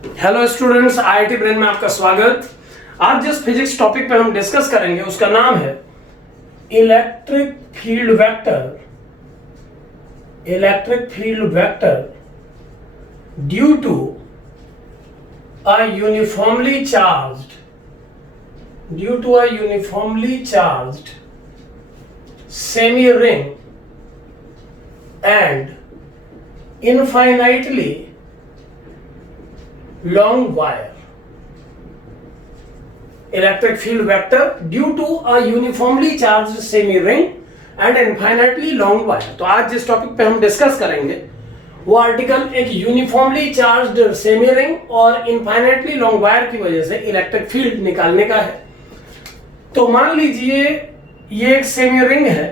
Hello students, IIT brain में आपका स्वागत। आज जिस फिजिक्स टॉपिक पे हम डिस्कस करेंगे उसका नाम है electric field vector. Electric field vector due to a uniformly charged semi ring and infinitely long wire. Electric field vector due to a uniformly charged semi ring and infinitely long wire. तो आज जिस topic पे हम discuss करेंगे वो article एक uniformly charged semi ring और infinitely long wire की वजह से इलेक्ट्रिक फील्ड निकालने का है। तो मान लीजिए ये एक सेमी रिंग है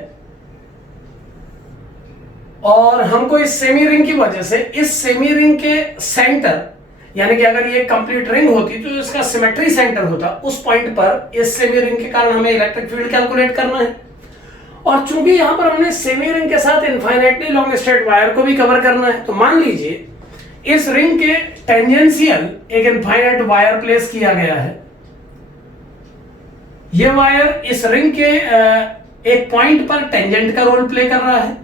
और हमको इस सेमी रिंग की वजह से इस सेमी रिंग के सेंटर, यानी कि अगर ये कंप्लीट रिंग होती तो इसका सिमेट्री सेंटर होता, उस पॉइंट पर इस सेमी रिंग के कारण हमें इलेक्ट्रिक फील्ड कैलकुलेट करना है। और चूंकि यहां पर हमने सेमी रिंग के साथ इनफाइनाइटली लॉन्ग स्ट्रेट वायर को भी कवर करना है, तो मान लीजिए इस रिंग के टेंजेंशियल एक इनफाइनाइट वायर प्लेस किया गया है। यह वायर इस रिंग के एक पॉइंट पर टेंजेंट का रोल प्ले कर रहा है।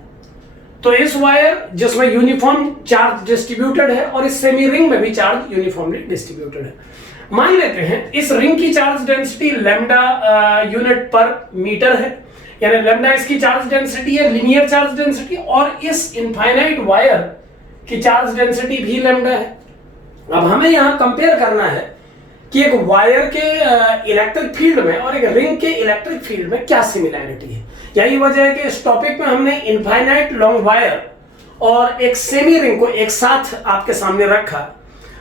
तो इस वायर जिसमें यूनिफॉर्म चार्ज डिस्ट्रीब्यूटेड है और इस सेमी रिंग में भी चार्ज यूनिफॉर्मली डिस्ट्रीब्यूटेड है। मान लेते हैं इस रिंग की चार्ज डेंसिटी लैम्डा यूनिट पर मीटर है, यानी लैम्डा इसकी चार्ज डेंसिटी है, लीनियर चार्ज डेंसिटी, और इस इनफाइनाइट वायर की चार्ज डेंसिटी भी लैम्डा है। अब हमें यहां कंपेयर करना है कि एक वायर के इलेक्ट्रिक फील्ड में और एक रिंग के इलेक्ट्रिक फील्ड में क्या सिमिलैरिटी है। यही वजह है कि इस टॉपिक में हमने इनफाइनाइट लॉन्ग वायर और एक सेमी रिंग को एक साथ आपके सामने रखा।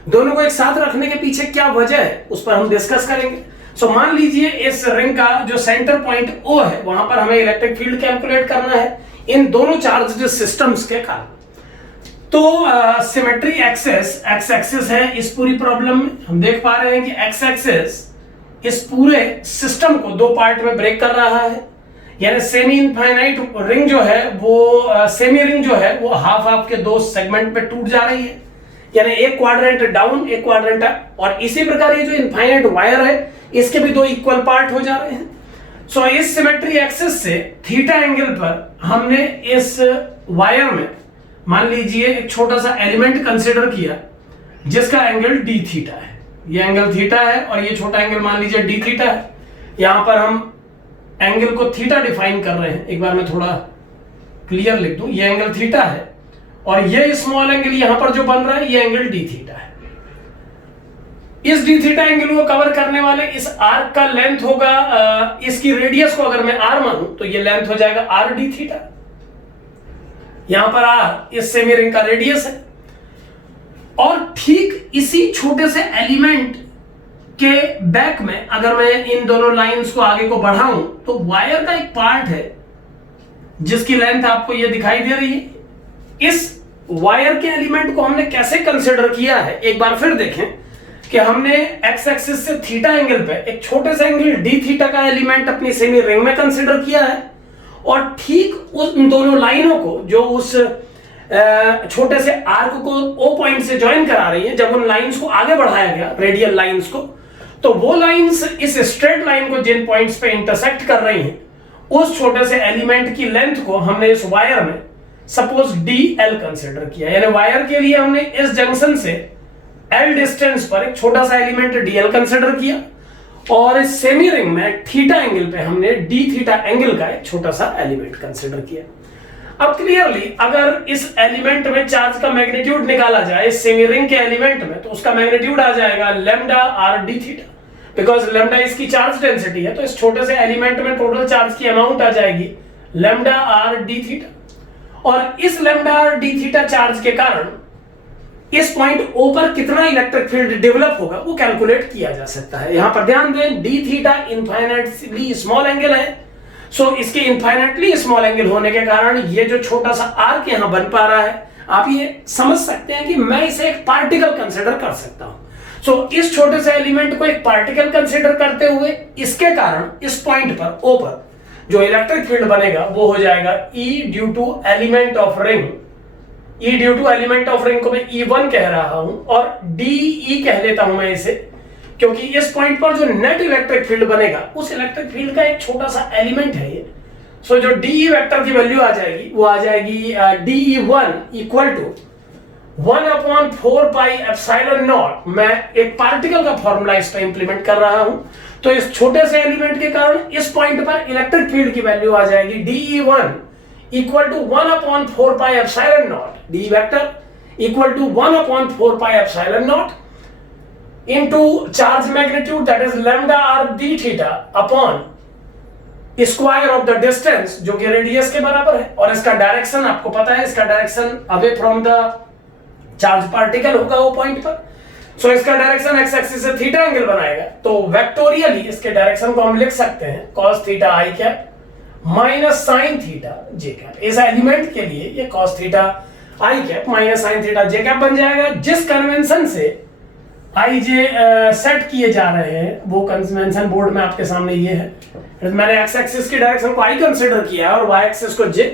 दोनों को एक साथ रखने के पीछे क्या वजह है उस पर हम डिस्कस करेंगे। सो मान लीजिए इस रिंग का जो सेंटर पॉइंट O है, वहां पर हमें इलेक्ट्रिक फील्ड कैलकुलेट करना है इन दोनों चार्ज्ड सिस्टम्स के कारण। तो सिमेट्री एक्सेस एक्स एक्सिस है इस पूरी प्रॉब्लम में। हम देख पा रहे हैं कि एक्स एक्सिस इस पूरे सिस्टम को दो पार्ट में ब्रेक कर रहा है, यानी सेमी इनफाइनाइट रिंग जो है वो सेमी रिंग जो है वो हाफ हाफ के दो सेगमेंट पे टूट जा रही है, यानी एक क्वाड्रेंट डाउन एक क्वाड्रेंट अप। और इसी प्रकार ये जो इनफाइनाइट वायर है इसके भी दो इक्वल पार्ट हो जा रहे हैं। सो इस सिमेट्री एक्सिस से थीटा एंगल पर हमने इस वायर में मान लीजिए एक छोटा सा एलिमेंट कंसिडर किया जिसका एंगल डी थीटा है। ये एंगल थीटा है और ये छोटा एंगल मान लीजिए डी थीटा है। यहां पर हम एंगल को थीटा डिफाइन कर रहे हैं। एक बार मैं थोड़ा क्लियर लिख दूं, ये एंगल थीटा है और ये स्मॉल एंगल यहां पर जो बन रहा है ये एंगल डी थीटा है। इस डी थीटा एंगल को कवर करने वाले इस आर्क का लेंथ होगा, इसकी रेडियस को अगर मैं आर मानूं तो ये लेंथ हो जाएगा आर डी थीटा। यहां पर आर इस सेमी रिंग का रेडियस है। और ठीक इसी छोटे से एलिमेंट के बैक में अगर मैं इन दोनों लाइंस को आगे को बढ़ाऊं तो वायर का एक पार्ट है जिसकी लेंथ आपको ये दिखाई दे रही है। इस वायर के एलिमेंट को हमने कैसे कंसीडर किया है एक बार फिर देखें कि हमने एक्स एक्सिस से थीटा एंगल पे एक छोटे से एंगल डी थीटा का एलिमेंट अपनी सेमी रिंग में कंसीडर किया है, और ठीक उन दोनों लाइनों को जो उस छोटे से आर्क को ओ पॉइंट से ज्वाइन करा रही है, जब उन लाइंस को आगे बढ़ाया गया रेडियल लाइंस को, तो वो लाइंस इस स्ट्रेट लाइन को जिन पॉइंट्स पे इंटरसेक्ट कर रही हैं उस छोटे से एलिमेंट की लेंथ को हमने इस वायर में सपोज DL कंसीडर किया। यानी वायर के लिए हमने इस जंक्शन से L डिस्टेंस पर एक छोटा सा एलिमेंट DL कंसीडर किया और इस सेमी रिंग में थीटा एंगल पे हमने डी थीटा एंगल का एक छोटा सा एलिमेंट कंसीडर किया। अब क्लियरली अगर इस एलिमेंट में चार्ज का मैग्नीट्यूड निकाला जाए इस सेमी रिंग के एलिमेंट में, तो उसका मैग्नीट्यूड आ जाएगा lambda R D theta, because lambda इसकी चार्ज डेंसिटी है। तो इस छोटे से एलिमेंट में टोटल चार्ज की अमाउंट आ जाएगी लैम्डा आर डी थीटा। और इस lambda R D theta charge के कारण इस पॉइंट O पर कितना इलेक्ट्रिक फील्ड डेवलप होगा वो कैलकुलेट किया जा सकता है। यहां पर ध्यान दें D theta infinitely small angle है। सो इसके इनफाइनाइटली स्मॉल एंगल होने के कारण ये जो छोटा सा आर्क यहां बन पा रहा है, आप ये समझ सकते हैं कि मैं इसे एक पार्टिकल कंसीडर कर सकता हूं। सो इस छोटे से एलिमेंट को एक पार्टिकल कंसीडर करते हुए इसके कारण इस पॉइंट पर O पर जो इलेक्ट्रिक फील्ड बनेगा वो हो जाएगा E due to element of ring E due to element of ring को मैं E1 कह रहा हूं और DE कह लेता हूं मैं इसे, क्योंकि इस पॉइंट पर जो नेट इलेक्ट्रिक फील्ड बनेगा उस इलेक्ट्रिक फील्ड का एक छोटा सा एलिमेंट है ये। सो जो DE वेक्टर की वैल्यू आ जाएगी वो आ जाएगी DE1 equal to 1/4 pi epsilon naught. मैं एक पार्टिकल का फॉर्मूला इस पे इंप्लीमेंट कर रहा हूं, तो इस छोटे से एलिमेंट के कारण इस पॉइंट पर इलेक्ट्रिक फील्ड की वैल्यू आ जाएगी DE1 equal to 1/4 pi epsilon naught, d vector equal to 1/4 pi epsilon naught into charge magnitude that is lambda r d theta upon square of the distance जो कि radius के बराबर है। और इसका डायरेक्शन आपको पता है, इसका direction away from the charge particle होगा वो पॉइंट पर। सो इसका डायरेक्शन एक्स एक्सिस से थीटा एंगल बनाएगा, तो वेक्टोरियली इसके डायरेक्शन को हम लिख सकते हैं cos theta i cap minus sine theta J cap. इस एलिमेंट के लिए ये cos theta i cap minus sine theta J cap बन जाएगा। जिस कन्वेंशन से आई जे सेट किए जा रहे हैं वो कन्वेंशन बोर्ड में आपके सामने ये है। मैंने एक्स एक्सिस की डायरेक्शन को आई कंसीडर किया है और वाई एक्सिस को जे।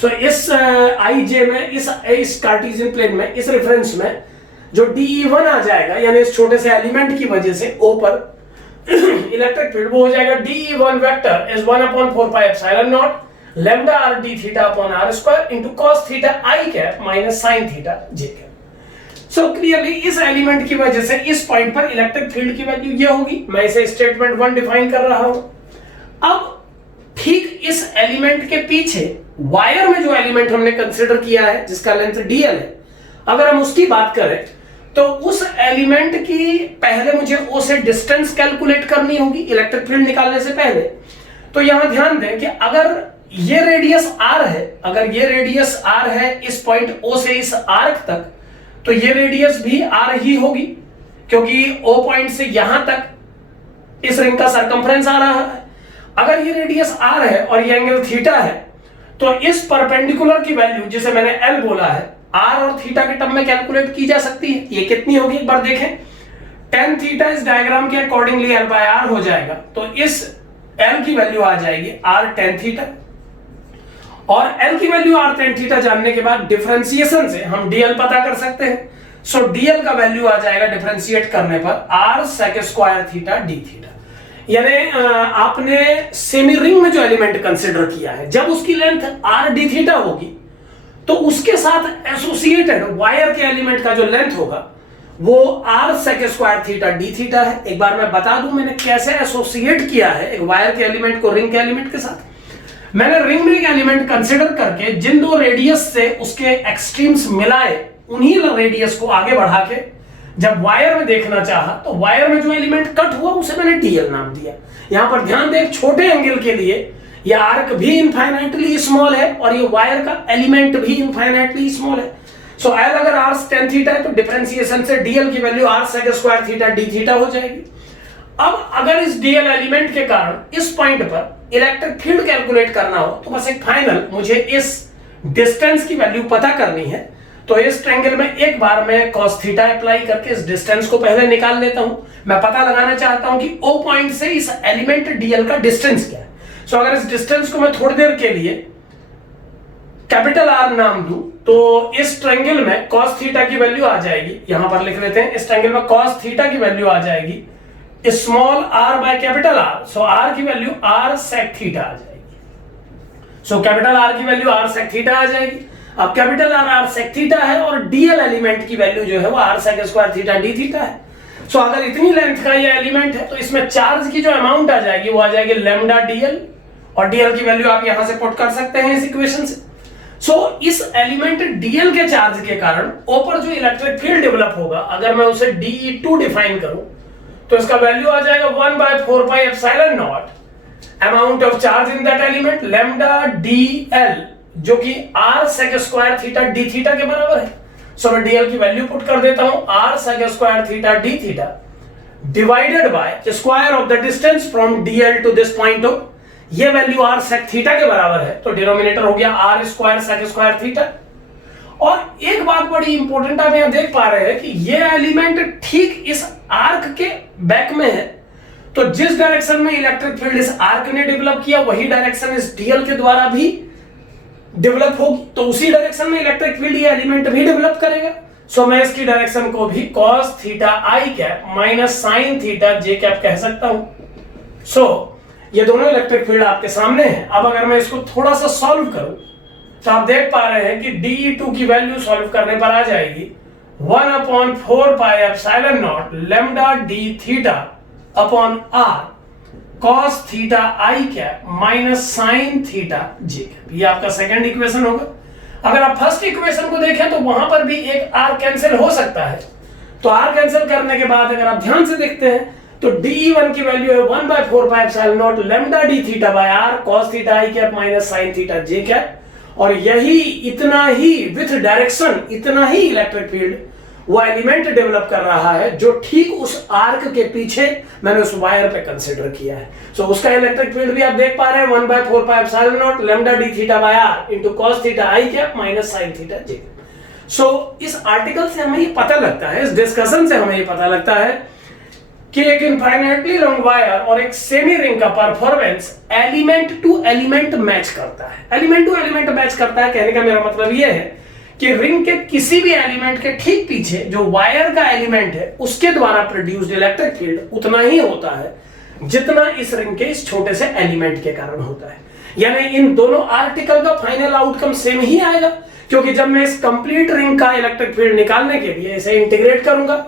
सो इस आई जे में इस कार्टेशियन प्लेन में इस रेफरेंस में जो DE1 आ जाएगा, यानी इस छोटे से एलिमेंट की वजह से O पर इलेक्ट्रिक फील्ड वो हो जाएगा DE1 vector is 1/4 pi epsilon naught lambda r d theta upon r square into cos theta i cap minus sin theta j cap. So clearly इस एलिमेंट की वजह से इस पॉइंट पर इलेक्ट्रिक फील्ड की वैल्यू ये होगी। मैं इसे स्टेटमेंट 1 डिफाइन कर रहा हूं। अब ठीक इस एलिमेंट के पीछे वायर में जो एलिमेंट हमने कंसीडर किया है जिसका लेंथ dl है, अगर हम उसकी बात करें तो उस एलिमेंट की पहले मुझे O से डिस्टेंस कैलकुलेट करनी होगी इलेक्ट्रिक फील्ड निकालने से पहले। तो यहां ध्यान दें कि अगर ये रेडियस r है, अगर ये रेडियस r है इस पॉइंट O से इस आर्क तक, तो ये रेडियस भी r ही होगी, क्योंकि O पॉइंट से यहां तक इस रिंग का सरकमफ्रेंस आ रहा है। अगर ये रेडियस r है और ये एंगल थीटा है, तो इस परपेंडिकुलर की वैल्यू जिसे मैंने L बोला है r और थीटा के टर्म में कैलकुलेट की जा सकती है। ये कितनी होगी एक बार देखें। tan थीटा इस डायग्राम के अकॉर्डिंगली L बाय r हो जाएगा, तो इस L की वैल्यू आ जाएगी r tan थीटा, और L की वैल्यू r tan थीटा जानने के बाद डिफरेंशिएशन से हम dl पता कर सकते हैं। सो dl का वैल्यू आ जाएगा डिफरेंशिएट करने पर r sec square theta d theta. यानी आपने सेमी रिंग में जो एलिमेंट कंसीडर किया है, जब उसकी लेंथ r d थीटा होगी तो उसके साथ एसोसिएटेड वायर के एलिमेंट का जो लेंथ होगा वो r sec square theta d theta है। एक बार मैं बता दूं मैंने कैसे एसोसिएट किया है एक वायर के एलिमेंट को रिंग के एलिमेंट के साथ। मैंने रिंग में एक एलिमेंट कंसीडर करके जिन दो रेडियस से उसके एक्सट्रीम्स मिलाए, उन्हीं रेडियस को आगे बढ़ा के जब वायर में देखना चाहा तो वायर में जो एलिमेंट कट हुआ उसे मैंने dl नाम दिया। यहां पर ध्यान दें, छोटे एंगल के लिए ये आर्क भी इनफाइनाइटली स्मॉल है और ये वायर का एलिमेंट भी इनफाइनाइटली स्मॉल है। सो L अगर r tan थीटा है तो डिफरेंशिएशन से dl की value r sec square theta d theta हो जाएगी। अब अगर इस dl एलिमेंट के कारण इस पॉइंट पर इलेक्ट्रिक फील्ड कैलकुलेट करना हो तो बस एक फाइनल मुझे इस डिस्टेंस की वैल्यू पता करनी है। तो इस ट्रायंगल में एक बार मैं cos थीटा अप्लाई करके इस डिस्टेंस को पहले निकाल लेता हूं। मैं पता लगाना चाहता हूं कि O पॉइंट से इस एलिमेंट dl का डिस्टेंस क्या है। सो अगर इस डिस्टेंस को मैं थोड़ी देर के लिए कैपिटल R नाम दूं तो इस ट्रायंगल में cos थीटा की वैल्यू आ जाएगी, यहां पर लिख लेते हैं, इस ट्रायंगल में cos थीटा की वैल्यू आ जाएगी small r by capital R। So R की वैल्यू r sec थीटा आ जाएगी। सो कैपिटल R की वैल्यू r sec थीटा आ जाएगी। अब कैपिटल R sec थीटा है और dl एलिमेंट की वैल्यू जो है वो r sec square theta d theta है। सो अगर इतनी लेंथ का ये एलिमेंट है तो इसमें चार्ज की जो अमाउंट आ जाएगी वो आ जाएगी लैम्डा dl, और dl की वैल्यू आप यहां से पुट कर सकते हैं इस इक्वेशन से। सो इस एलिमेंट dl के चार्ज के कारण O पर जो इलेक्ट्रिक फील्ड डेवलप होगा, अगर मैं उसे DE2 डिफाइन करूं तो इसका वैल्यू आ जाएगा 1/4 pi epsilon not amount of charge in that element lambda dl, जो कि r sec square theta d theta के बराबर है। सो मैं dl की वैल्यू पुट कर देता हूं r sec square theta d theta divided by square of the distance from dl to this point of, ये वैल्यू r sec थीटा के बराबर है तो डिनोमिनेटर हो गया r square sec square theta. और एक बात बड़ी इंपॉर्टेंट आप यहां देख पा रहे हैं कि ये एलिमेंट ठीक इस आर्क के बैक में है, तो जिस डायरेक्शन में इलेक्ट्रिक फील्ड इस आर्क ने डेवलप किया वही डायरेक्शन इस dl के द्वारा भी डेवलप होगी तो उसी डायरेक्शन में इलेक्ट्रिक फील्ड ये एलिमेंट भी डेवलप करेगा। सो मैं इसकी डायरेक्शन को भी cos theta i cap minus sine theta J cap कह सकता हूं। सो ये दोनों इलेक्ट्रिक फील्ड आपके सामने है। अब अगर मैं इसको थोड़ा सा सॉल्व करूं तो आप देख पा रहे हैं कि dE2 की वैल्यू सॉल्व करने पर आ जाएगी 1/4 pi epsilon naught lambda d theta upon r cos theta i cap minus sine theta J cap. ये आपका सेकंड इक्वेशन होगा। अगर आप फर्स्ट इक्वेशन को देखें तो वहां पर भी एक r कैंसिल हो सकता है। तो r कैंसिल करने के बाद अगर आप ध्यान से देखते हैं तो dE1 की वैल्यू है 1/4 pi epsilon naught lambda d theta by r cos theta i cap minus sine theta J cap. और यही इतना ही विथ डायरेक्शन इतना ही इलेक्ट्रिक फील्ड वो एलिमेंट डेवलप कर रहा है जो ठीक उस आर्क के पीछे मैंने उस वायर पे कंसीडर किया है। सो उसका इलेक्ट्रिक फील्ड भी आप देख पा रहे हैं 1/4 pi epsilon naught lambda d theta by r into cos theta i cap minus sine theta j. So इस आर्टिकल से हमें ये पता लगता है, इस डिस्कशन से हमें ये पता लगता है कि एक इनफाइनाइटली लॉन्ग वायर और एक सेमी रिंग का performance element to element match करता है। एलिमेंट टू एलिमेंट मैच करता है कहने का मेरा मतलब यह है कि रिंग के किसी भी एलिमेंट के ठीक पीछे जो वायर का एलिमेंट है उसके द्वारा प्रोड्यूस्ड इलेक्ट्रिक फील्ड उतना ही होता है जितना इस रिंग के इस छोटे से एलिमेंट के कारण होता है। यानी इन दोनों आर्टिकल का फाइनल आउटकम सेम ही आएगा, क्योंकि जब मैं इस कंप्लीट रिंग का इलेक्ट्रिक फील्ड निकालने के लिए इसे इंटीग्रेट करूंगा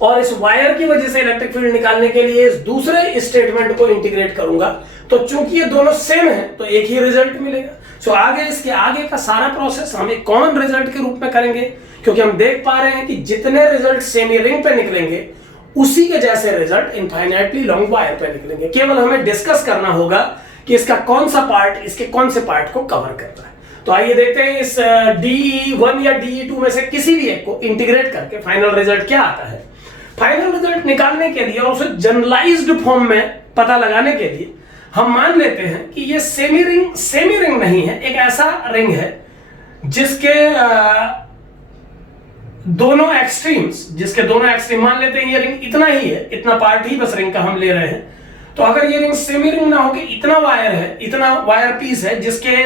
और इस वायर की वजह से इलेक्ट्रिक फील्ड निकालने के लिए इस दूसरे स्टेटमेंट को इंटीग्रेट करूंगा, तो चूंकि ये दोनों सेम है तो एक ही रिजल्ट मिलेगा। सो आगे इसके आगे का सारा प्रोसेस हम एक कॉमन रिजल्ट के रूप में करेंगे, क्योंकि हम देख पा रहे हैं कि जितने रिजल्ट सेमी रिंग पे निकलेंगे उसी के जैसे रिजल्ट इनफाइनाइटली लॉन्ग वायर पे निकलेंगे। केवल हमें डिस्कस करना होगा कि इसका कौन सा पार्ट इसके कौन से पार्ट को कवर कर रहा है। तो आइए देखते हैं इस DE1 या DE2 में से किसी भी एक को इंटीग्रेट करके फाइनल रिजल्ट क्या आता है। फाइनल रिजल्ट निकालने के लिए और उसे जनरलाइज्ड फॉर्म में पता लगाने के लिए हम मान लेते हैं कि ये सेमी रिंग नहीं है, एक ऐसा रिंग है जिसके दोनों एक्सट्रीम मान लेते हैं ये रिंग इतना ही है, इतना पार्ट ही बस रिंग का हम ले रहे हैं। तो अगर ये रिंग सेमी रिंग ना हो कि इतना वायर पीस है जिसके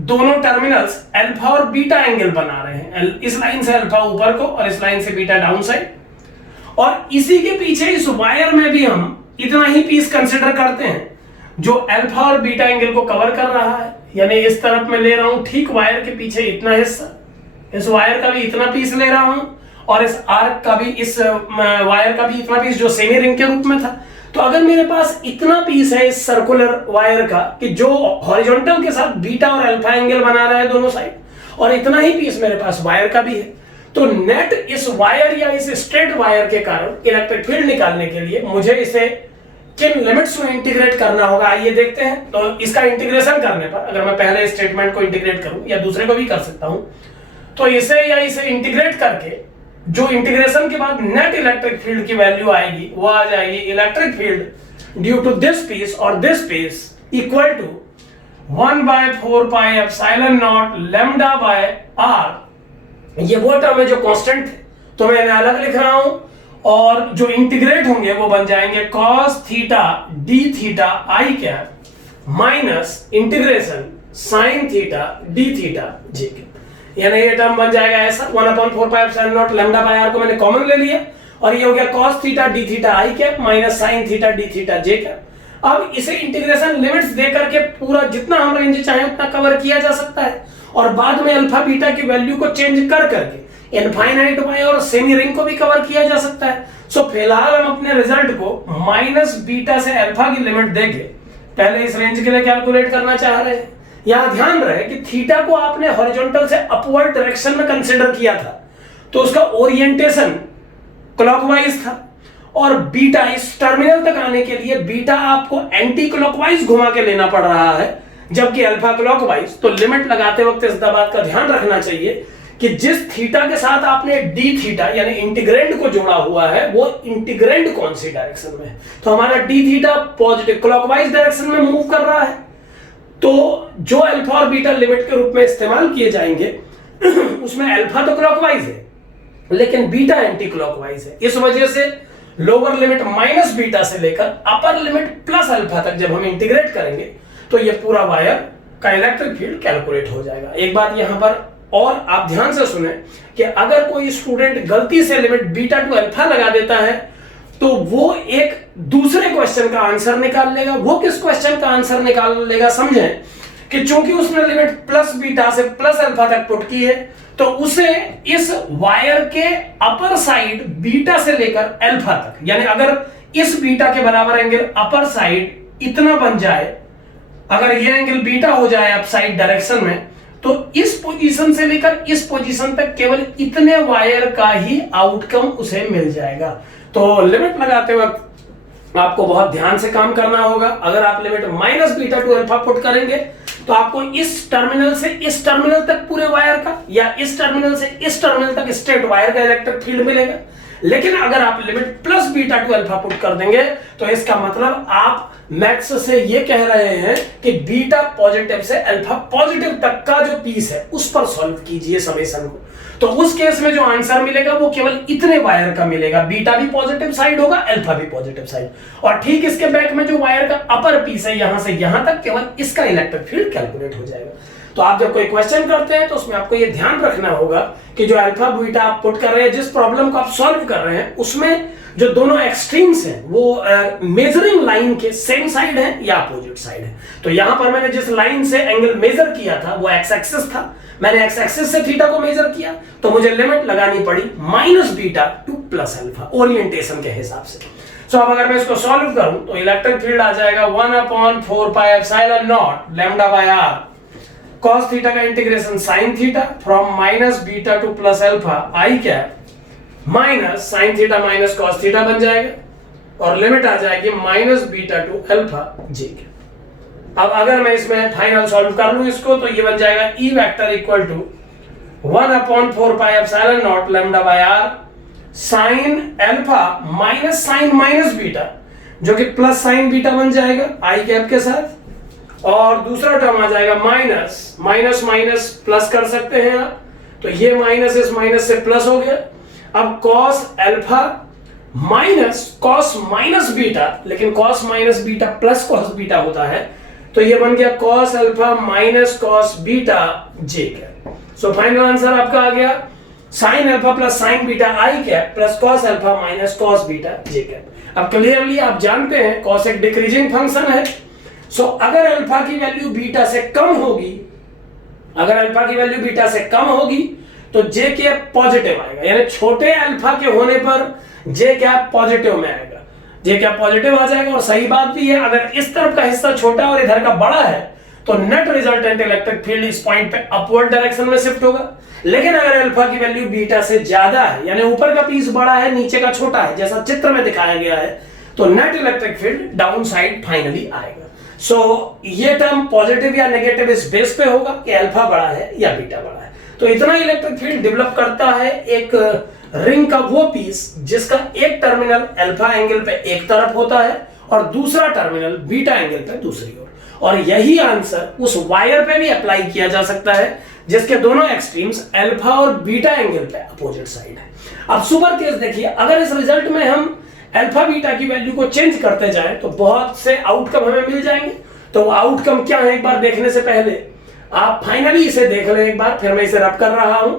दोनों टर्मिनल्स अल्फा और बीटा एंगल बना रहे हैं, इस लाइन से अल्फा ऊपर को और इस लाइन से बीटा डाउन साइड, और इसी के पीछे इस वायर में भी हम इतना ही पीस कंसिडर करते हैं जो अल्फा और बीटा एंगल को कवर कर रहा है। यानी इस तरफ मैं ले रहा हूं ठीक वायर के पीछे इतना हिस्सा, इस वायर का भी इतना पीस ले रहा हूं और इस आर्क का भी, इस वायर का भी इतना पीस जो सेमी रिंग के रूप में था। तो अगर मेरे पास इतना पीस है इस सर्कुलर वायर का कि जो हॉरिजॉन्टल के साथ बीटा और अल्फा एंगल बना रहा है दोनों साइड, और इतना ही पीस मेरे पास वायर का भी है, तो नेट इस वायर या इस स्ट्रेट वायर के कारण इलेक्ट्रिक फील्ड निकालने के लिए मुझे इसे किन लिमिट्स में इंटीग्रेट करना होगा आइए देखते हैं। तो इसका इंटीग्रेशन करने पर अगर मैं पहले स्टेटमेंट को इंटीग्रेट करूं या दूसरे को भी कर सकता हूं, तो इसे इंटीग्रेट करके जो इंटीग्रेशन के बाद नेट इलेक्ट्रिक फील्ड की वैल्यू आएगी वो आ जाएगी electric field due to this piece और this piece equal to 1/4 pi epsilon naught lambda by r। ये वो टर्म है जो कांस्टेंट थे तो मैं इन्हें अलग लिख रहा हूं, और जो इंटीग्रेट होंगे वो बन जाएंगे cos theta d theta i cap minus integration sin theta d theta j cap. यानी ये टर्म बन जाएगा ऐसा 1/4 pi epsilon naught lambda by r को मैंने कॉमन ले लिया और ये हो गया cos theta d theta i cap minus sin theta d theta j cap. अब इसे इंटीग्रेशन लिमिट्स दे करके पूरा जितना हम रेंज चाहे उतना कवर किया जा सकता है, और बाद में अल्फा बीटा की वैल्यू को चेंज कर करके इनफाइनाइट वायर और सेमी रिंग को भी कवर किया जा सकता है। सो फिलहाल हम अपने रिजल्ट को माइनस बीटा से अल्फा की लिमिट देके पहले इस रेंज के लिए कैलकुलेट करना चाह रहे हैं। यहां ध्यान रहे कि थीटा को आपने हॉरिजॉन्टल से अपवर्ड डायरेक्शन में कंसीडर किया था तो उसका ओरिएंटेशन क्लॉकवाइज था, और बीटा इस टर्मिनल तक आने के लिए बीटा आपको एंटी क्लॉकवाइज घुमा के लेना पड़ रहा है, जबकि अल्फा क्लॉकवाइज। तो लिमिट लगाते वक्त इस बात का ध्यान रखना चाहिए कि जिस थीटा के साथ आपने d थीटा यानी इंटीग्रेंड को जोड़ा हुआ है वो इंटीग्रेंड कौन सी डायरेक्शन में है। तो हमारा d theta positive clockwise direction में मूव कर रहा है, तो जो अल्फा और बीटा लिमिट के रूप में इस्तेमाल किए जाएंगे उसमें अल्फा तो क्लॉकवाइज है लेकिन बीटा एंटी क्लॉकवाइज है। इस वजह से लोअर लिमिट माइनस बीटा से लेकर अपर लिमिट प्लस अल्फा तक जब हम इंटीग्रेट करेंगे तो ये पूरा वायर का इलेक्ट्रिक फील्ड कैलकुलेट हो जाएगा। एक बात यहां पर और आप ध्यान से सुने कि अगर कोई स्टूडेंट गलती से लिमिट बीटा टू अल्फा लगा देता है तो वो एक दूसरे क्वेश्चन का आंसर निकाल लेगा। वो किस क्वेश्चन का आंसर निकाल लेगा, समझें कि चूंकि उसने लिमिट प्लस बीटा से प्लस अल्फा तक पुट की है तो उसे इस वायर के अपर साइड बीटा से लेकर अल्फा तक, यानी अगर इस बीटा के बराबर एंगल अपर साइड इतना बन जाए, अगर ये एंगल बीटा हो जाए अप साइड डायरेक्शन में, तो इस पोजीशन से लेकर इस पोजीशन तक केवल इतने वायर का ही आउटकम उसे मिल जाएगा। तो लिमिट लगाते वक्त आपको बहुत ध्यान से काम करना होगा। अगर आप limit minus beta to alpha put करेंगे तो आपको इस टर्मिनल से इस टर्मिनल तक पूरे वायर का या इस टर्मिनल से इस टर्मिनल तक स्ट्रेट वायर का इलेक्ट्रिक फील्ड मिलेगा। लेकिन अगर आप limit plus beta to alpha put कर देंगे तो इसका मतलब आप मैथ्स से ये कह रहे हैं कि बीटा पॉजिटिव से अल्फा पॉजिटिव तक का जो पीस है उस पर सॉल्व कीजिए समेशन को। तो उस केस में जो आंसर मिलेगा वो केवल इतने वायर का मिलेगा, बीटा भी पॉजिटिव साइड होगा, अल्फा भी पॉजिटिव साइड, और ठीक इसके बैक में जो वायर का अपर पीस है यहां से यहां तक, केवल इसका इलेक्ट्रिक फील्ड कैलकुलेट हो जाएगा। तो आप जब कोई क्वेश्चन करते हैं तो उसमें आपको ये ध्यान रखना होगा कि जो अल्फा बीटा आप पुट कर रहे हैं, जिस प्रॉब्लम को आप सॉल्व कर रहे हैं, उसमें जो दोनों एक्सट्रीम्स हैं वो मेजरिंग लाइन के सेम साइड है या अपोजिट साइड है। तो यहां पर मैंने जिस लाइन से एंगल मेजर किया था वो एक्स एक्सिस था, मैंने एक्स एक्सिस से थीटा को मेजर किया तो मुझे लिमिट लगानी पड़ी minus beta to plus alpha orientation के हिसाब से। सो अब अगर मैं इसको सॉल्व करूं तो इलेक्ट्रिक फील्ड आ जाएगा 1/4 pi epsilon naught lambda by r cos theta का integration sin theta from minus beta to plus alpha i cap minus sin theta minus cos theta बन जाएगा और लिमिट आ जाएगी minus beta to alpha j cap. अब अगर मैं इसमें फाइनल सॉल्व कर लूं इसको तो ये बन जाएगा E vector equal to 1/4 pi epsilon naught lambda by are sin alpha minus sin minus beta जो कि प्लस sin बीटा बन जाएगा आई कैप के साथ, और दूसरा टर्म आ जाएगा माइनस माइनस माइनस प्लस कर सकते हैं आप, तो ये माइनस इस माइनस से प्लस हो गया। अब cos alpha minus cos minus beta, लेकिन cos minus beta plus cos beta होता है, तो ये बन गया cos alpha minus cos beta j cap. So final answer आपका आ गया sin alpha plus sin beta i cap plus cos alpha minus cos beta j cap. अब क्लियरली आप जानते हैं cos एक डिक्रीजिंग फंक्शन है। सो अगर अल्फा की वैल्यू बीटा से कम होगी, अगर अल्फा की वैल्यू बीटा से कम होगी तो जे कैप पॉजिटिव आएगा, यानी छोटे अल्फा के होने पर जे कैप पॉजिटिव में आएगा, जे कैप पॉजिटिव आ जाएगा। और सही बात भी है, अगर इस तरफ का हिस्सा छोटा और इधर का बड़ा है तो नेट रिजल्टेंट इलेक्ट्रिक फील्ड इस पॉइंट पे अपवर्ड डायरेक्शन में शिफ्ट होगा। लेकिन अगर अल्फा की वैल्यू बीटा से ज्यादा है, यानी ऊपर का पीस बड़ा है नीचे का छोटा है, जैसा चित्र में दिखाया गया है, तो net electric field down side finally आएगा। सो ये टर्म पॉजिटिव या नेगेटिव इस बेस पे होगा कि अल्फा बड़ा है या बीटा बड़ा है। तो इतना इलेक्ट्रिक फील्ड डेवलप करता है एक रिंग का वो पीस जिसका एक टर्मिनल अल्फा एंगल पे एक तरफ होता है और दूसरा टर्मिनल बीटा एंगल पे दूसरी ओर, और यही आंसर उस वायर पे भी अप्लाई किया जा सकता है जिसके दोनों एक्सट्रीम्स अल्फा और बीटा एंगल पे अपोजिट साइड है। अब सुपर केस देखिए, अगर इस रिजल्ट में हम अल्फा बीटा की वैल्यू को चेंज करते जाएं तो बहुत से आउटकम हमें मिल जाएंगे। तो आउटकम क्या है एक बार देखने से पहले आप फाइनली इसे देख लें एक बार, फिर मैं इसे रब कर रहा हूं।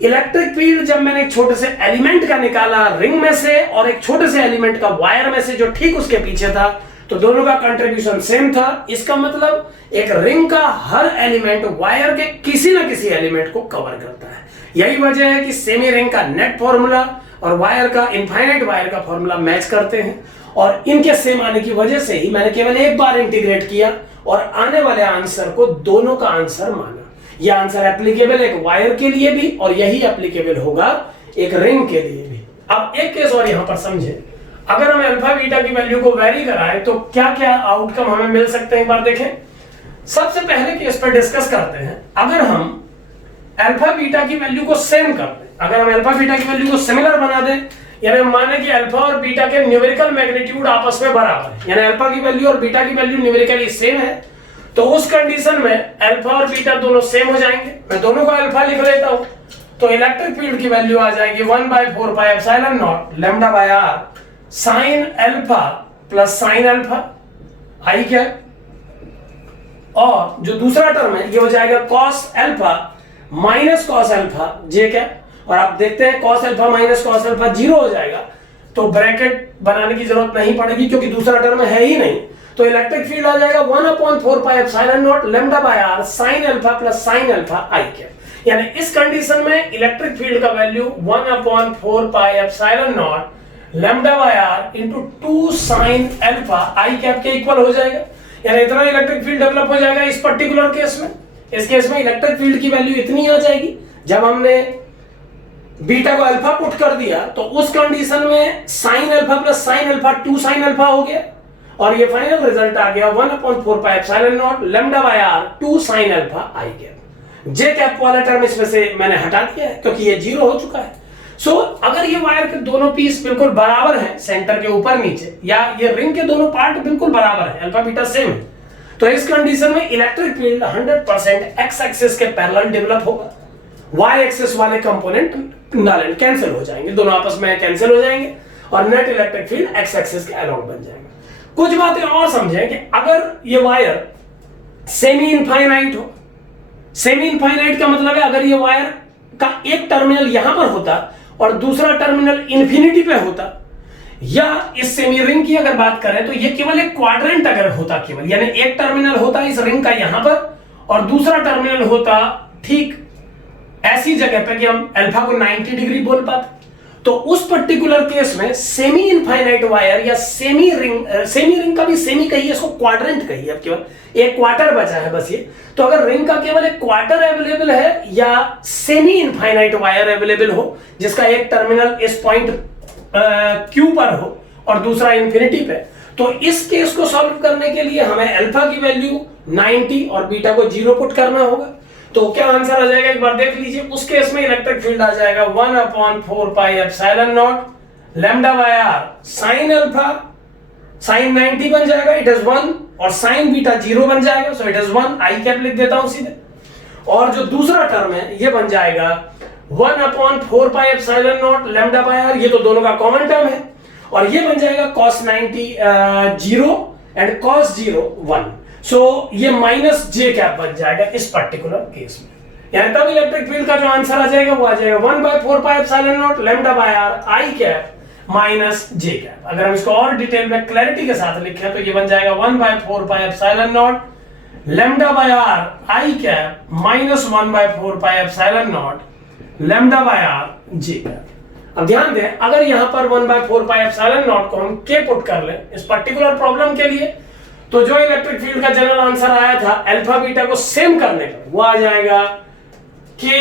इलेक्ट्रिक फील्ड जब मैंने एक छोटे से एलिमेंट का निकाला रिंग में से और एक छोटे से एलिमेंट का वायर में से जो ठीक उसके पीछे था, तो दोनों का कंट्रीब्यूशन सेम था। इसका मतलब एक रिंग का हर एलिमेंट वायर के किसी ना किसी एलिमेंट को कवर करता है। यही वजह है कि सेमी रिंग का नेट फॉर्मूला और वायर का इनफाइनाइट वायर का फॉर्मूला मैच करते हैं, और इनके सेम आने की वजह से ही मैंने केवल एक बार इंटीग्रेट किया और आने वाले आंसर को दोनों का आंसर माना। यह आंसर एप्लीकेबल एक वायर के लिए भी और यही एप्लीकेबल होगा एक रिंग के लिए भी। अब एक केस और यहां पर समझे, अगर हम अल्फा बीटा की वैल्यू को वेरी कराएं तो क्या क्या आउटकम हमें मिल सकते हैं एक बार देखें। सबसे पहले केस पर डिस्कस करते हैं, अगर हम अल्फा बीटा की वैल्यू को सेम कर दें, अगर हम अल्फा बीटा की वैल्यू को सिमिलर बना दें, यानी हम माने कि अल्फा और बीटा के न्यूमेरिकल मैग्नीट्यूड आपस में बराबर है, यानी अल्फा की वैल्यू और बीटा की वैल्यू न्यूमेरिकली सेम है, तो उस कंडीशन में अल्फा और बीटा दोनों सेम हो जाएंगे। मैं दोनों को अल्फा लिख लेता हूं, तो इलेक्ट्रिक फील्ड की वैल्यू आ जाएगी 1/4 pi epsilon naught lambda by are sin alpha plus sin alpha i क्या, और जो दूसरा टर्म है ये हो जाएगा cos alpha minus cos alpha j cap. और आप देखते हैं cos alpha minus cos alpha 0 हो जाएगा, तो ब्रैकेट बनाने की जरूरत नहीं पड़ेगी क्योंकि दूसरा टर्म है ही नहीं। तो इलेक्ट्रिक फील्ड आ जाएगा 1/4 pi epsilon naught lambda by are sin alpha plus sin alpha i cap. यानी इस कंडीशन में इलेक्ट्रिक फील्ड का value 1/4 pi epsilon naught lambda by are into 2 sin alpha i cap के इक्वल हो जाएगा। यानी इतना इलेक्ट्रिक फील्ड डेवलप हो जाएगा इस पर्टिकुलर केस में। इस केस में इलेक्ट्रिक फील्ड की वैल्यू इतनी आ जाएगी। जब हमने बीटा को अल्फा पुट कर दिया तो उस कंडीशन में sin alpha plus sin alpha 2 sin alpha हो गया, और ये फाइनल रिजल्ट आ गया 1/4 pi epsilon naught lambda by R 2 sin alpha i cap. J cap वाला टर्म इसमें से मैंने हटा दिया है क्योंकि ये 0 हो चुका है। सो अगर ये वायर के दोनों पीस बिल्कुल बराबर हैं, सेंटर के ऊपर नीचे, या ये रिंग के दोनों पार्ट बिल्कुल बराबर है, अल्फा बीटा सेम है, तो इस कंडीशन में इलेक्ट्रिक फील्ड 100% एक्स एक्सिस के पैरेलल डेवलप होगा। वाई एक्सिस वाले कंपोनेंट नल एंड कैंसिल हो जाएंगे, दोनों आपस में कैंसिल हो जाएंगे और net electric field x axis के अलोंग बन जाएगा। कुछ बातें और समझें कि अगर ये वायर सेमी इनफाइनाइट हो, सेमी इनफाइनाइट का मतलब है अगर ये वायर का एक टर्मिनल यहां पर होता और दूसरा टर्मिनल इंफिनिटी पे होता, या इस सेमी रिंग की अगर बात करें तो ये केवल एक क्वाड्रेंट अगर होता, केवल यानी एक टर्मिनल होता इस रिंग का यहां पर और दूसरा टर्मिनल होता ठीक ऐसी जगह पे कि हम अल्फा को 90 डिग्री बोल पाते, तो उस पर्टिकुलर केस में सेमी इनफाइनाइट वायर या सेमी रिंग का भी सेमी कहिए, इसको क्वाड्रेंट कहिए, अब केवल एक क्वार्टर बचा है बस ये। तो अगर रिंग का केवल एक क्वार्टर अवेलेबल है या सेमी इनफाइनाइट वायर अवेलेबल हो जिसका एक टर्मिनल इस पॉइंट क्यू पर हो और दूसरा इंफिनिटी पे, तो इस केस को सॉल्व करने के लिए हमें अल्फा की वैल्यू 90 और बीटा को 0 पुट करना होगा। तो क्या आंसर आ जाएगा एक बार देख लीजिए। उस केस में इलेक्ट्रिक फील्ड आ जाएगा 1/4 pi epsilon naught lambda by are sin alpha, sin 90 बन जाएगा, इट इज 1, और sin बीटा 0 बन जाएगा, so it is 1 I cap लिख देता हूं सीधे। और जो दूसरा टर्म है ये बन जाएगा 1/4 pi epsilon naught lambda by R, ये तो दोनों का कॉमन टर्म है, और ये बन जाएगा cos 90 0 एंड cos 0 1। सो ये माइनस जे कैप बन जाएगा इस पर्टिकुलर केस में। यानी तब इलेक्ट्रिक फील्ड का जो आंसर आ जाएगा वो आ जाएगा 1/4 pi epsilon naught lambda by are i cap minus J cap. अगर हम इसको और डिटेल में क्लैरिटी के साथ लिखें तो ये बन जाएगा 1/4 pi epsilon naught lambda by are i cap minus 1/4 pi epsilon naught lambda by are j cap. अब ध्यान दें, अगर यहां पर 1/4 पाई एप्सिलॉन नॉट को हम के पुट कर लें इस पर्टिकुलर प्रॉब्लम के लिए, तो जो इलेक्ट्रिक फील्ड का जनरल आंसर आया था अल्फा बीटा को सेम करने पर वो आ जाएगा k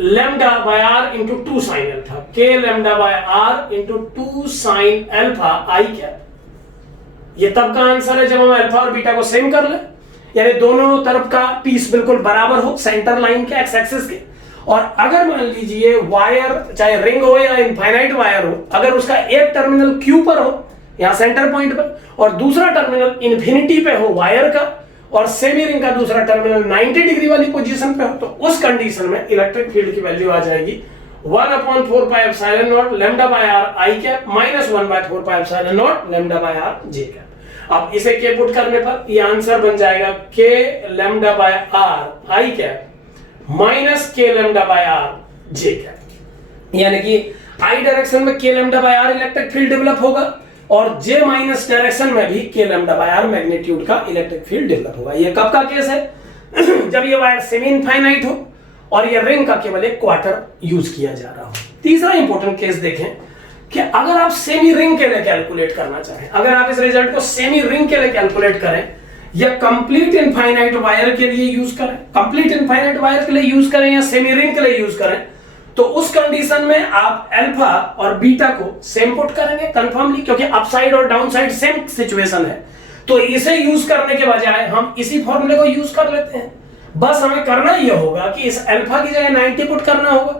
lambda by are into 2 sin alpha, k lambda by are into 2 sin alpha i cap. ये तब का आंसर है जब हम अल्फा और बीटा को सेम कर ले, यानी दोनों तरफ का पीस बिल्कुल बराबर हो सेंटर लाइन के एक्स एक्सिस के। और अगर मान लीजिए वायर चाहे रिंग हो या इनफाइनाइट वायर हो, अगर उसका एक टर्मिनल क्यू पर हो यहां सेंटर पॉइंट पर और दूसरा टर्मिनल इंफिनिटी पे हो वायर का, और सेमी रिंग का दूसरा टर्मिनल 90 डिग्री वाली पोजीशन पे हो, तो उस कंडीशन में इलेक्ट्रिक फील्ड की वैल्यू आ जाएगी 1/4 pi epsilon naught lambda by are i cap minus 1/4 pi epsilon naught lambda by are j cap. अब इसे के पुट करने पर ये आंसर बन जाएगा k lambda by are i cap minus k lambda by are j cap. यानी कि आई डायरेक्शन में k lambda by r electric field develop होगा और जे माइनस डायरेक्शन में भी k lambda by r magnitude का इलेक्ट्रिक फील्ड डेवलप होगा। ये कब का केस है? जब ये वायर सेमी इनफाइनाइट हो और ये रिंग का केवल एक क्वार्टर यूज किया जा रहा हो। तीसरा इंपॉर्टेंट केस देखें कि अगर आप सेमी रिंग के लिए कैलकुलेट करना चाहें, अगर आप इस रिजल्ट को सेमी रिंग के लिए कैलकुलेट करें या कंप्लीट इनफाइनाइट वायर के लिए यूज करें, कंप्लीट इनफाइनाइट वायर के लिए यूज करें या सेमी रिंग के लिए यूज करें, तो उस कंडीशन में आप अल्फा और बीटा को सेम पुट करेंगे कंफर्मली, क्योंकि अपसाइड और डाउनसाइड सेम सिचुएशन है। तो इसे यूज करने के बजाय हम इसी फॉर्मूले को यूज कर लेते हैं। बस हमें करना यह होगा कि इस अल्फा की जगह 90 पुट करना होगा।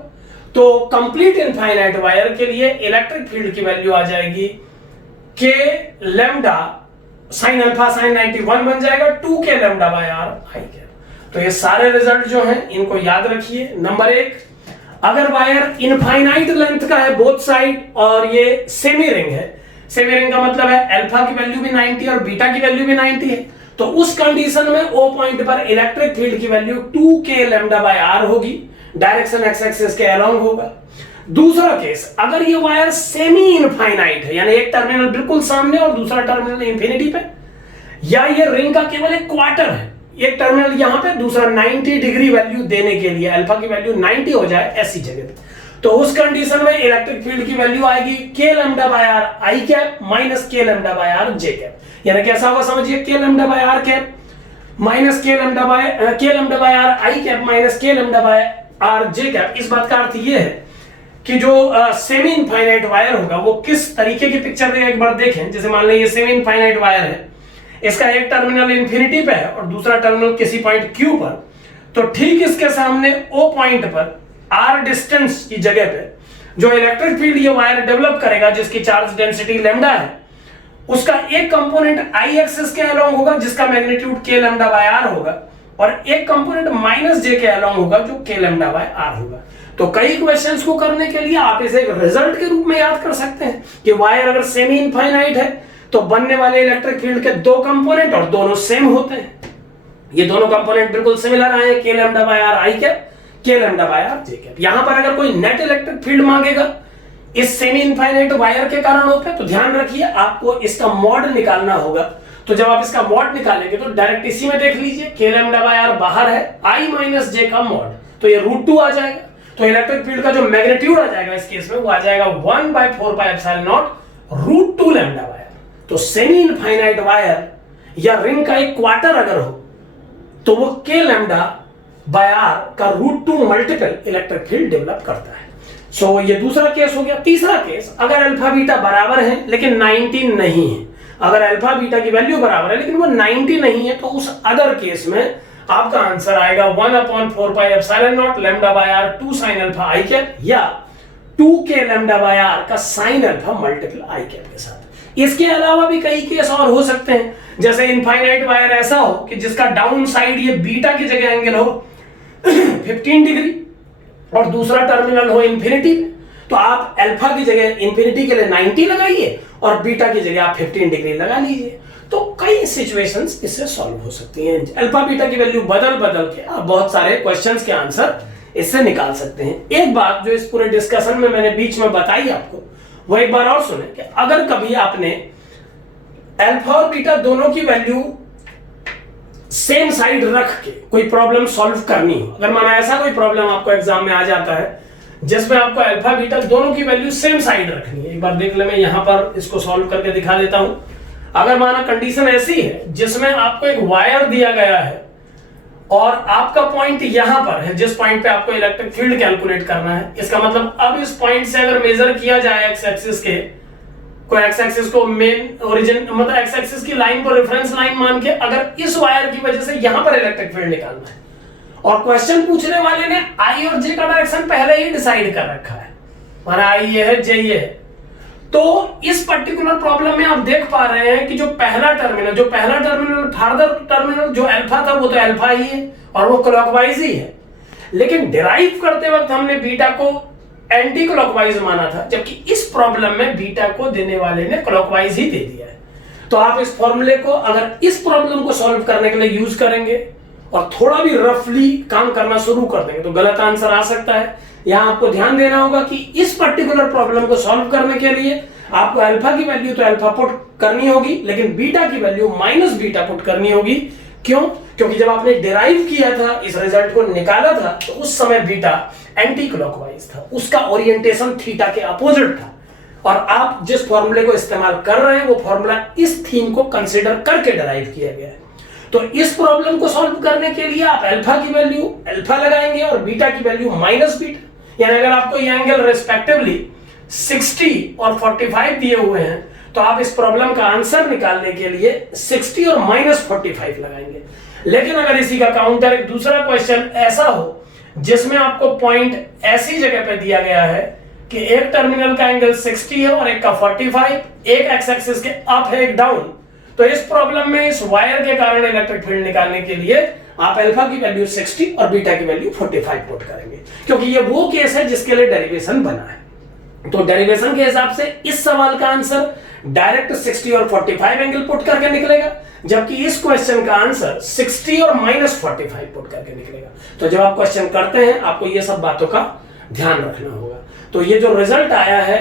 तो कंप्लीट इनफाइनाइट वायर के लिए इलेक्ट्रिक फील्ड की वैल्यू आ जाएगी के लैम्डा sin अल्फा sin 90 1 बन जाएगा 2 के lambda by are i cap. तो ये सारे रिजल्ट जो हैं इनको याद रखिए। नंबर 1, अगर वायर इनफाइनाइट लेंथ का है बोथ साइड और ये सेमी रिंग है, सेमी रिंग का मतलब है अल्फा की वैल्यू भी 90 और बीटा की वैल्यू भी 90 है, तो उस कंडीशन में ओ पॉइंट पर इलेक्ट्रिक फील्ड की value 2k lambda by R होगी, डायरेक्शन एक्स एक्सिस के अलोंग होगा। दूसरा केस, अगर ये वायर सेमी इनफाइनाइट है, यानी एक टर्मिनल बिल्कुल सामने और दूसरा टर्मिनल इंफिनिटी पे, या ये रिंग का केवल एक क्वार्टर है, एक टर्मिनल यहां पे, दूसरा 90 डिग्री वैल्यू देने के लिए अल्फा की वैल्यू 90 हो जाए ऐसी जगह पे, तो उस कंडीशन में इलेक्ट्रिक फील्ड की वैल्यू आएगी k lambda by are i cap minus k lambda by are j cap. यानी कैसा होगा समझिए, k lambda by R cap minus k lambda by are i cap minus k lambda by are j cap. इस बात का अर्थ ये है कि जो सेमी इनफाइनाइट वायर होगा वो किस तरीके की पिक्चर देगा, एक बार देखें। जैसे मान लें ये सेमी इनफाइनाइट वायर है, इसका एक टर्मिनल इंफिनिटी पे है और दूसरा टर्मिनल किसी पॉइंट Q पर, तो ठीक इसके सामने O पॉइंट पर R डिस्टेंस की जगह पे जो इलेक्ट्रिक फील्ड ये वायर डेवलप करेगा, जिसकी चार्ज डेंसिटी लैम्डा है, उसका एक कंपोनेंट I एक्सिस के अलोंग होगा जिसका magnitude k lambda by r होगा, और एक कंपोनेंट माइनस j के अलोंग होगा जो k लैम्डा बाय r होगा। तो कई क्वेश्चंस को करने के लिए आप इसे एक रिजल्ट के रूप में याद कर सकते हैं कि वायर अगर सेमी इनफाइनाइट है तो बनने वाले इलेक्ट्रिक फील्ड के दो कंपोनेंट और दोनों सेम होते हैं। ये दोनों कंपोनेंट बिल्कुल सिमिलर आए, k lambda by r I cap, k lambda by r J cap. यहां पर अगर कोई नेट इलेक्ट्रिक फील्ड मांगेगा इस सेमी इनफाइनाइट वायर के कारण होता है, तो ध्यान रखिए आपको इसका मॉड निकालना होगा। तो जब आप इसका मॉड निकालेंगे तो डायरेक्ट इसी में देख लीजिए, k लैम्डा बाय r बाहर है, i माइनस j का मॉड, तो ये √2 आ जाएगा। तो इलेक्ट्रिक फील्ड का जो मैग्नीट्यूड आ जाएगा इस केस में वो आ जाएगा 1/4πε0 √2 लैम्डा बाय r। तो सेमी इनफाइनाइट वायर या रिंग का एक क्वार्टर अगर हो तो वो k लैम्डा बाय r का √2 मल्टीपल इलेक्ट्रिक फील्ड डेवलप करता है। सो ये दूसरा केस हो गया। तीसरा केस, अगर अल्फा बीटा बराबर है लेकिन 90 नहीं है, अगर अल्फा बीटा की वैल्यू बराबर है लेकिन वो 90 नहीं है, तो उस अदर केस में आपका आंसर आएगा 1/4πε0 lambda by r 2 sin alpha i cap, या 2k लैम्डा बाय r का sin alpha multiple i cap के साथ। इसके अलावा भी कई केस और हो सकते हैं, जैसे इनफाइनाइट वायर ऐसा हो कि जिसका डाउन साइड ये बीटा की जगह एंगल हो 15 डिग्री और दूसरा टर्मिनल हो इंफिनिटी, तो आप अल्फा की जगह इंफिनिटी के लिए 90 लगाइए और बीटा की जगह आप 15 डिग्री लगा लीजिए। तो कई सिचुएशंस इससे सॉल्व हो सकती हैं। अल्फा बीटा की वैल्यू बदल के आप बहुत सारे क्वेश्चंस के आंसर इससे निकाल सकते हैं। एक बात जो इस पूरे डिस्कशन में मैंने बीच में बताई आपको, वो एक बार और सुने कि अगर कभी आपने अल्फा और बीटा दोनों की वैल्यू सेम साइड रख के कोई प्रॉब्लम सॉल्व करनी हो, अगर माना ऐसा कोई प्रॉब्लम आपको एग्जाम में आ जाता है जिसमें आपको अल्फा बीटा दोनों की वैल्यू सेम साइड रखनी है, एक बार देख ले, मैं यहां पर इसको सॉल्व करके दिखा देता हूं। अगर माना कंडीशन ऐसी है जिसमें आपको एक वायर दिया गया है और आपका पॉइंट यहां पर है, जिस पॉइंट पे आपको इलेक्ट्रिक फील्ड कैलकुलेट करना है, इसका मतलब अब इस पॉइंट से अगर मेजर किया जाए एक्स एक्सिस के, कोई एक्स एक्सिस को मेन ओरिजिन मतलब एक्स एक्सिस की लाइन को रेफरेंस लाइन मान के, अगर इस वायर की वजह से यहां पर इलेक्ट्रिक फील्ड निकालना है और क्वेश्चन पूछने वाले ने आई और जे का डायरेक्शन पहले ही डिसाइड कर रखा है, माना आई ये है जे ये है, तो इस पर्टिकुलर प्रॉब्लम में आप देख पा रहे हैं कि जो पहला टर्मिनल फार्दर टर्मिनल जो अल्फा था वो तो अल्फा ही है और वो क्लॉकवाइज ही है, लेकिन डिराइव करते वक्त हमने बीटा को एंटी क्लॉकवाइज माना था, जबकि इस प्रॉब्लम में बीटा को देने वाले ने क्लॉकवाइज ही दे दिया है। तो आप इस फॉर्मूले को अगर इस प्रॉब्लम को सॉल्व करने के लिए यूज करेंगे और थोड़ा भी रफली काम करना शुरू कर देंगे तो गलत आंसर आ सकता है। यहां आपको ध्यान देना होगा कि इस पर्टिकुलर प्रॉब्लम को सॉल्व करने के लिए आपको अल्फा की वैल्यू तो अल्फा पुट करनी होगी, लेकिन बीटा की वैल्यू माइनस बीटा पुट करनी होगी। क्यों? क्योंकि जब आपने डिराइव किया था, इस रिजल्ट को निकाला था, तो उस समय बीटा एंटी क्लॉकवाइज था, उसका ओरिएंटेशन थीटा के अपोजिट था, और आप जिस फॉर्मूले को इस्तेमाल कर रहे हैं वो फॉर्मूला इस थीम को कंसीडर करके डिराइव किया गया है। तो इस प्रॉब्लम को सॉल्व करने के लिए आप अल्फा की वैल्यू अल्फा लगाएंगे और बीटा की वैल्यू माइनस बीटा, यानी अगर आपको ये एंगल रेस्पेक्टिवली 60 और 45 दिए हुए हैं तो आप इस प्रॉब्लम का आंसर निकालने के लिए 60 और माइनस 45 लगाएंगे। लेकिन अगर इसी का काउंटर एक दूसरा क्वेश्चन ऐसा हो जिसमें आपको पॉइंट ऐसी जगह पे दिया गया है कि एक टर्मिनल का एंगल 60 है और एक का 45, एक एक्स एक्सिस के अप है एक डाउन, तो इस प्रॉब्लम में इस वायर के कारण इलेक्ट्रिक फील्ड निकालने के लिए आप अल्फा की वैल्यू 60 और बीटा की वैल्यू 45 पुट करेंगे, क्योंकि ये वो केस है जिसके लिए डेरिवेशन बना है। तो डेरिवेशन के हिसाब से इस सवाल का आंसर डायरेक्ट 60 और 45 एंगल पुट करके निकलेगा, जबकि इस क्वेश्चन का आंसर 60 और -45 पुट करके निकलेगा। तो जब आप क्वेश्चन करते हैं आपको ये सब बातों का ध्यान रखना होगा। तो ये जो रिजल्ट आया है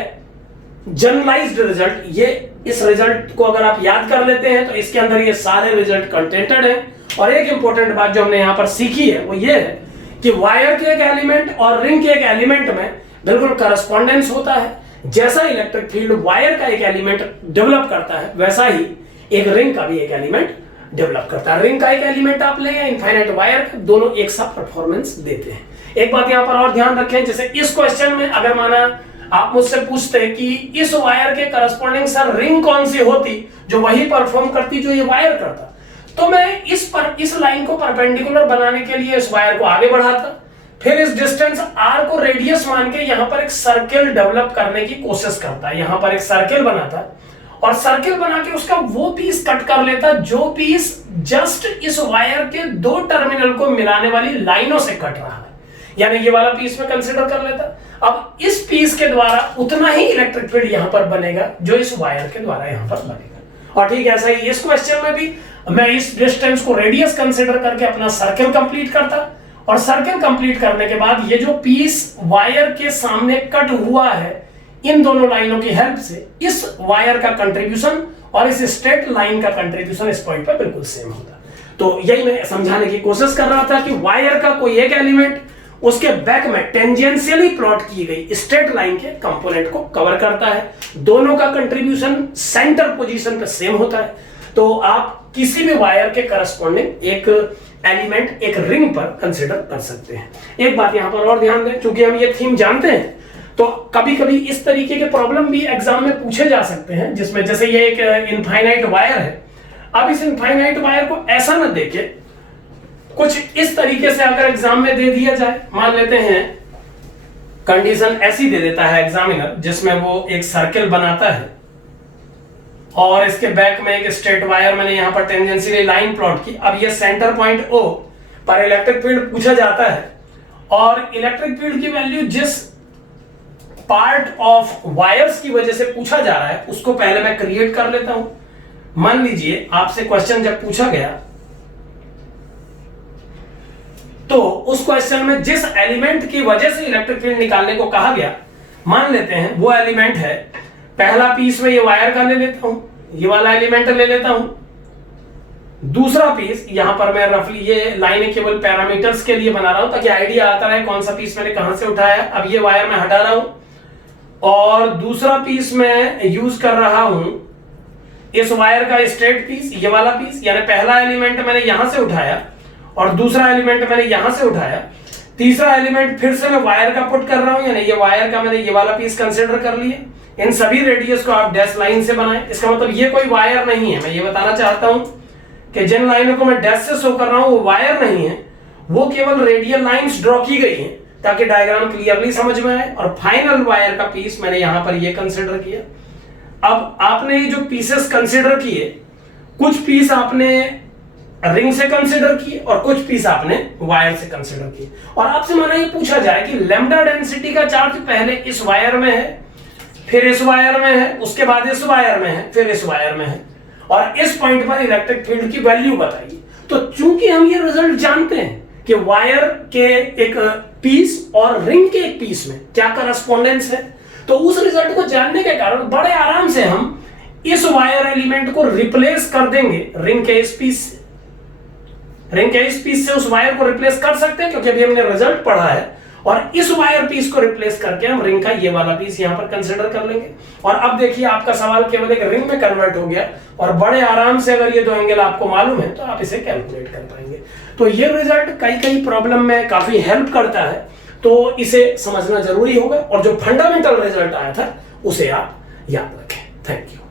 जनरलाइज्ड रिजल्ट, ये इस रिजल्ट को अगर आप याद कर लेते हैं तो इसके अंदर ये सारे रिजल्ट कंटेंटेड है। और एक इंपॉर्टेंट बात जो हमने यहां पर सीखी है वो ये है कि वायर के एक एलिमेंट और रिंग के एक एलिमेंट में बिल्कुल करस्पॉन्डेंस होता है। जैसा इलेक्ट्रिक फील्ड वायर का एक एलिमेंट डेवलप करता है वैसा ही एक रिंग का भी एक एलिमेंट डेवलप करता है। रिंग का एक एलिमेंट आप ले या इनफाइनाइट वायर का, दोनों एक सा परफॉर्मेंस देते हैं। एक बात यहां पर और ध्यान रखें, जैसे इस क्वेश्चन में अगर माना आप मुझसे पूछते कि इस वायर के करस्पॉन्डिंग सर रिंग कौन सी होती जो वही परफॉर्म करती जो ये वायर करता, तो मैं इस लाइन को परपेंडिकुलर बनाने के लिए इस वायर को आगे बढ़ाता, फिर इस डिस्टेंस r को रेडियस मान के यहां पर एक सर्किल डेवलप करने की कोशिश करता, यहां पर एक सर्किल बनाता और सर्किल बना के उसका वो पीस कट कर लेता जो पीस जस्ट इस वायर के दो टर्मिनल को मिलाने वाली लाइनों से कट रहा है, यानी ये वाला पीस में कंसीडर कर लेता। अब इस पीस के द्वारा उतना ही इलेक्ट्रिक फील्ड यहां पर बनेगा जो इस वायर के द्वारा यहां पर बनेगा। और ठीक ऐसा ही इस क्वेश्चन में भी मैं इस डिस्टेंस को रेडियस कंसीडर करके अपना सर्किल कंप्लीट करता और सर्किल कंप्लीट करने के बाद ये जो पीस वायर के सामने कट हुआ है इन दोनों लाइनों की हेल्प से इस वायर का कंट्रीब्यूशन और इस स्ट्रेट लाइन का कंट्रीब्यूशन इस पॉइंट पर बिल्कुल सेम होता। तो यही मैं समझाने की कोशिश कर रहा था कि वायर का कोई एक एलिमेंट उसके बैक में टेंजेंशियली प्लॉट की गई स्ट्रेट लाइन के कंपोनेंट को कवर करता है, दोनों का कंट्रीब्यूशन सेंटर पोजीशन पे सेम होता है। तो आप किसी भी वायर के करस्पॉन्डिंग एक एलिमेंट एक रिंग पर कंसीडर कर सकते हैं। एक बात यहां पर और ध्यान दें, क्योंकि हम ये थीम जानते हैं तो कभी कभी इस तरीके के प्रॉब्लम भी एग्जाम में पूछे जा सकते हैं, जिसमें जैसे ये एक इनफाइनाइट वायर है। अब इस इनफाइनाइट वायर को ऐसा ना देके कुछ इस तरीके से अगर एग्जाम में दे दिया जाए, मान लेते हैं कंडीशन ऐसी दे देता है एग्जामिनर जिसमें वो एक सर्किल बनाता है और इसके बैक में एक स्ट्रेट वायर मैंने यहां पर टेंजेंशियली लाइन प्लॉट की। अब ये सेंटर पॉइंट O पर इलेक्ट्रिक फील्ड पूछा जाता है और इलेक्ट्रिक फील्ड की वैल्यू जिस पार्ट ऑफ वायर्स की वजह से पूछा जा रहा है उसको पहले मैं क्रिएट कर लेता हूं। मान लीजिए आपसे क्वेश्चन जब पूछा गया तो उस क्वेश्चन में जिस एलिमेंट की वजह से इलेक्ट्रिक फील्ड निकालने को कहा गया, मान लेते हैं वो एलिमेंट है, पहला पीस में ये वायर का ले लेता हूं, ये वाला एलिमेंट ले लेता हूं, दूसरा पीस यहां पर मैं रफली ये लाइन केवल पैरामीटर्स के लिए बना रहा हूं ताकि आइडिया आता रहे कौन सा पीस मैंने कहां से उठाया। अब ये वायर मैं हटा रहा हूं और दूसरा पीस मैं यूज कर रहा हूं इस वायर का स्ट्रेट पीस, ये वाला पीस, यानी पहला एलिमेंट मैंने यहां से उठाया और दूसरा एलिमेंट मैंने यहां से उठाया, तीसरा एलिमेंट फिर से मैं वायर का पुट कर रहा हूं, यानी ये वायर का मैंने ये वाला पीस कंसीडर कर लिया। इन सभी रेडियस को आप डैश लाइन से बनाएं, इसका मतलब ये कोई वायर नहीं है। मैं ये बताना चाहता हूं कि जिन लाइनों को मैं डैश से शो कर रहा हूं वो वायर नहीं है, वो केवल रेडियल लाइंस ड्रॉ की गई हैं ताकि डायग्राम क्लियरली समझ में आए। और फाइनल वायर का पीस मैंने यहां पर ये कंसीडर किया। अब आपने ये जो पीसेस कंसीडर किए, कुछ पीस आपने रिंग से कंसीडर किए और कुछ पीस आपने वायर से कंसीडर किए। और आपसे माना ये पूछा जाए कि लैम्डा डेंसिटी का चार्ज पहले इस वायर में है, फिर इस वायर में है, उसके बाद इस वायर में है, फिर इस वायर में है और इस पॉइंट पर इलेक्ट्रिक फील्ड की वैल्यू बताइए। तो चूंकि हम ये रिजल्ट जानते हैं कि वायर के एक पीस और रिंग के एक पीस में क्या करस्पॉन्डेंस है, तो उस रिजल्ट को जानने के कारण बड़े आराम से हम इस वायर एलिमेंट को रिप्लेस कर देंगे रिंग के इस पीस से। रिंग के इस पीस से उस वायर को रिप्लेस कर सकते हैं क्योंकि अभी हमने रिजल्ट पढ़ा है, और इस वायर पीस को रिप्लेस करके हम रिंग का ये वाला पीस यहां पर कंसीडर कर लेंगे। और अब देखिए आपका सवाल केवल एक रिंग में कन्वर्ट हो गया और बड़े आराम से अगर ये दो एंगल आपको मालूम है तो आप इसे कैलकुलेट कर पाएंगे। तो ये रिजल्ट कई प्रॉब्लम में काफी हेल्प करता है, तो इसे समझना जरूरी होगा और जो फंडामेंटल रिजल्ट आया था उसे आप याद रखें। Thank you.